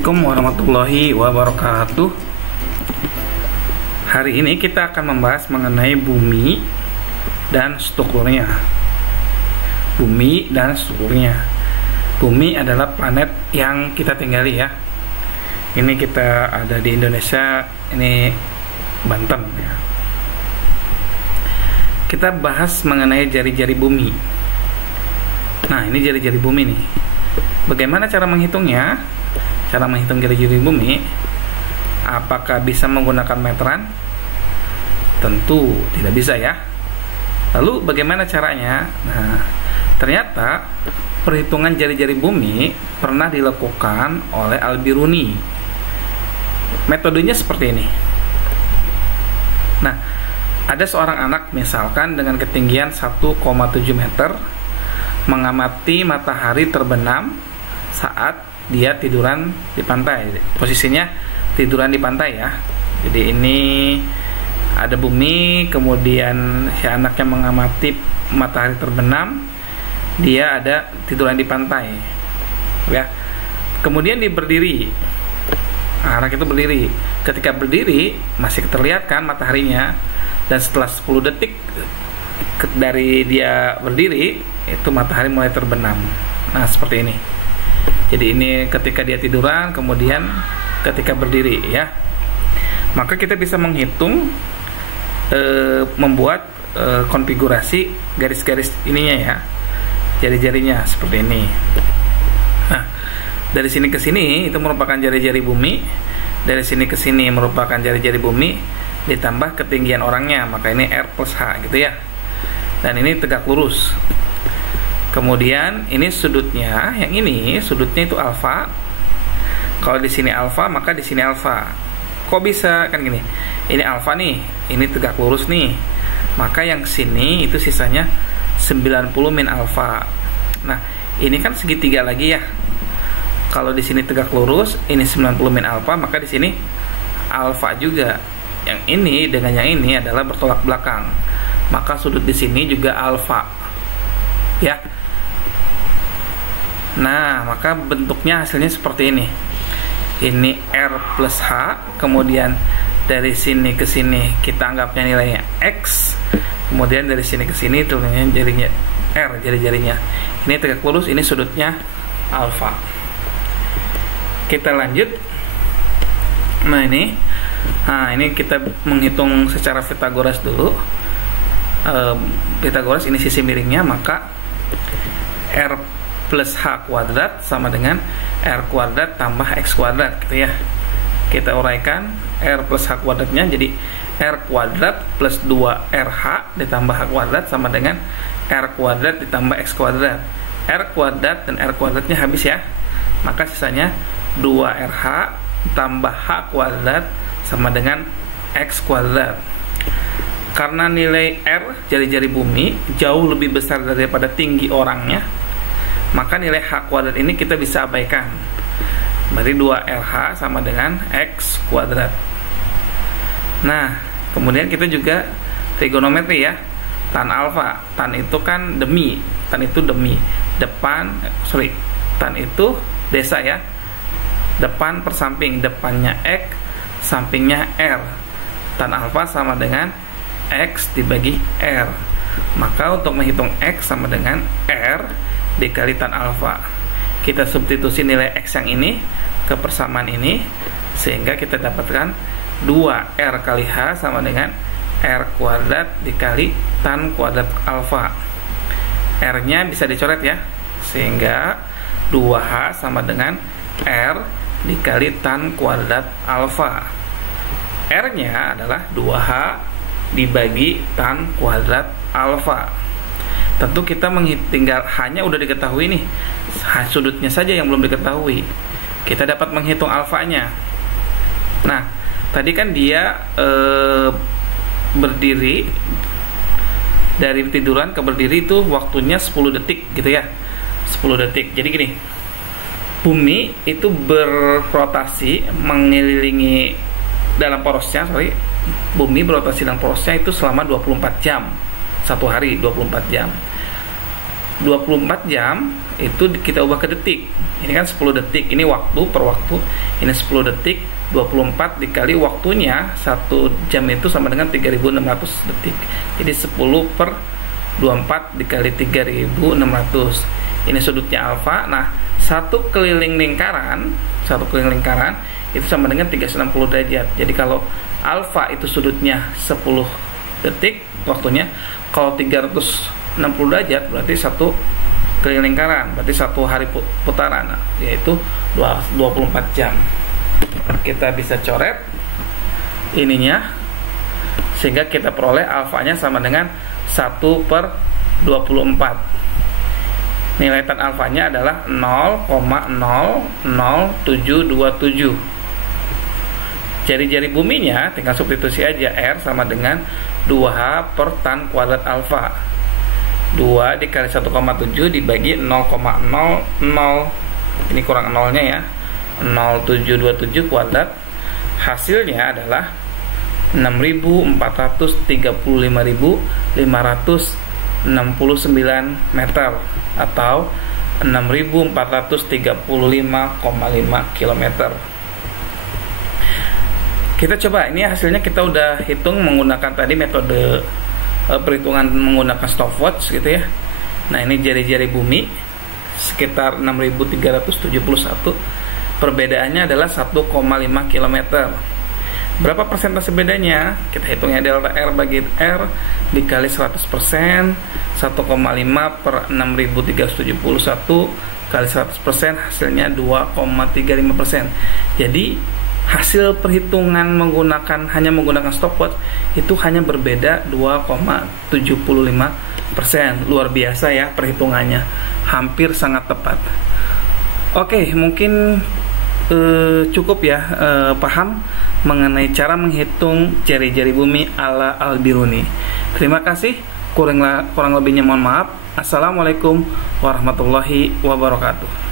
Assalamualaikum warahmatullahi wabarakatuh. Hari ini kita akan membahas mengenai bumi dan strukturnya. Bumi dan strukturnya. Bumi adalah planet yang kita tinggali ya. Ini kita ada di Indonesia, ini Banten ya. Kita bahas mengenai jari-jari bumi. Nah, ini jari-jari bumi nih. Bagaimana cara menghitungnya? Cara menghitung jari-jari bumi, apakah bisa menggunakan meteran? Tentu tidak bisa ya. Lalu bagaimana caranya? Nah, ternyata perhitungan jari-jari bumi pernah dilakukan oleh Al-Biruni. Metodenya seperti ini. Nah, ada seorang anak misalkan dengan ketinggian 1,7 meter mengamati matahari terbenam saat dia tiduran di pantai. Posisinya tiduran di pantai ya. Jadi ini ada bumi, kemudian si anaknya mengamati matahari terbenam, dia ada tiduran di pantai ya. Kemudian dia berdiri. Anak itu berdiri. Ketika berdiri masih terlihat kan mataharinya, dan setelah 10 detik dari dia berdiri itu matahari mulai terbenam. Nah, seperti ini. Jadi ini ketika dia tiduran, kemudian ketika berdiri ya. Maka kita bisa menghitung, membuat konfigurasi garis-garis ininya ya, jari-jarinya seperti ini. Nah, dari sini ke sini itu merupakan jari-jari bumi, dari sini ke sini merupakan jari-jari bumi, ditambah ketinggian orangnya, maka ini R plus H gitu ya. Dan ini tegak lurus. Kemudian ini sudutnya, yang ini sudutnya itu alfa. Kalau di sini alfa, maka di sini alfa. Kok bisa kan gini? Ini alfa nih, ini tegak lurus nih. Maka yang sini itu sisanya 90 min alfa. Nah, ini kan segitiga lagi ya. Kalau di sini tegak lurus, ini 90 min alfa, maka di sini alfa juga. Yang ini dengan yang ini adalah bertolak belakang. Maka sudut di sini juga alfa. Ya. Nah, maka bentuknya hasilnya seperti ini. Ini R plus H, kemudian dari sini ke sini kita anggapnya nilainya X, kemudian dari sini ke sini tulisannya jarinya R, jari-jarinya. Ini tegak lurus, ini sudutnya alfa. Kita lanjut. Nah, ini kita menghitung secara Pythagoras dulu. Pythagoras ini sisi miringnya, maka R plus H kuadrat sama dengan R kuadrat tambah X kuadrat gitu ya. Kita uraikan, R plus H kuadratnya jadi R kuadrat plus 2RH ditambah H kuadrat sama dengan R kuadrat ditambah X kuadrat. R kuadrat dan R kuadratnya habis ya, maka sisanya 2RH tambah H kuadrat sama dengan X kuadrat. Karena nilai R, jari-jari bumi, jauh lebih besar daripada tinggi orangnya, maka nilai H kuadrat ini kita bisa abaikan. Berarti 2RH sama dengan X kuadrat. Nah, kemudian kita juga trigonometri ya. Tan alfa, tan itu kan demi, tan itu demi. Tan itu desa ya. Depan per samping, depannya X, sampingnya R. Tan alfa sama dengan X dibagi R. Maka untuk menghitung X sama dengan R dikali tan alfa, kita substitusi nilai X yang ini ke persamaan ini, sehingga kita dapatkan 2R kali H sama dengan R kuadrat dikali tan kuadrat alfa. R nya bisa dicoret ya, sehingga 2H sama dengan R dikali tan kuadrat alfa. R nya adalah 2H dibagi tan kuadrat alfa. Tentu kita tinggal hanya udah diketahui nih, sudutnya saja yang belum diketahui. Kita dapat menghitung alfanya. Nah, tadi kan dia berdiri, dari tiduran ke berdiri itu waktunya 10 detik gitu ya, 10 detik. Jadi gini, bumi itu berrotasi mengelilingi dalam porosnya, bumi berrotasi dalam porosnya itu selama 24 jam. Satu hari 24 jam. 24 jam itu kita ubah ke detik. Ini kan 10 detik, ini waktu per waktu, ini 10 detik, 24 dikali waktunya 1 jam itu sama dengan 3600 detik. Jadi 10 per 24 dikali 3600. Ini sudutnya alfa. Nah, satu keliling lingkaran itu sama dengan 360 derajat. Jadi kalau alfa itu sudutnya 10 detik waktunya, kalau 360 derajat berarti satu keliling lingkaran, berarti satu hari putaran, yaitu 24 jam. Kita bisa coret ininya sehingga kita peroleh alfanya sama dengan 1 per 24. Nilai tan alfanya adalah 0,00727. Jari-jari buminya tinggal substitusi aja, R sama dengan 2H per tan kuadrat alfa. 2 dikali 1,7 dibagi 0,00, ini kurang nolnya ya, 0727 kuadrat. Hasilnya adalah 6.435.569 meter atau 6.435,5 km. Kita coba, ini hasilnya kita udah hitung menggunakan tadi metode perhitungan menggunakan stopwatch gitu ya. Nah, ini jari-jari bumi sekitar 6.371. Perbedaannya adalah 1,5 km. Berapa persentase bedanya? Kita hitungnya delta R bagi R dikali 100%, 1,5 per 6.371 kali 100%, hasilnya 2,35%. Jadi hasil perhitungan hanya menggunakan stopwatch itu hanya berbeda 2,75%. Luar biasa ya perhitungannya, hampir sangat tepat. Oke, mungkin cukup ya paham mengenai cara menghitung jari-jari bumi ala Al-Biruni. Terima kasih, kurang lebihnya mohon maaf. Assalamualaikum warahmatullahi wabarakatuh.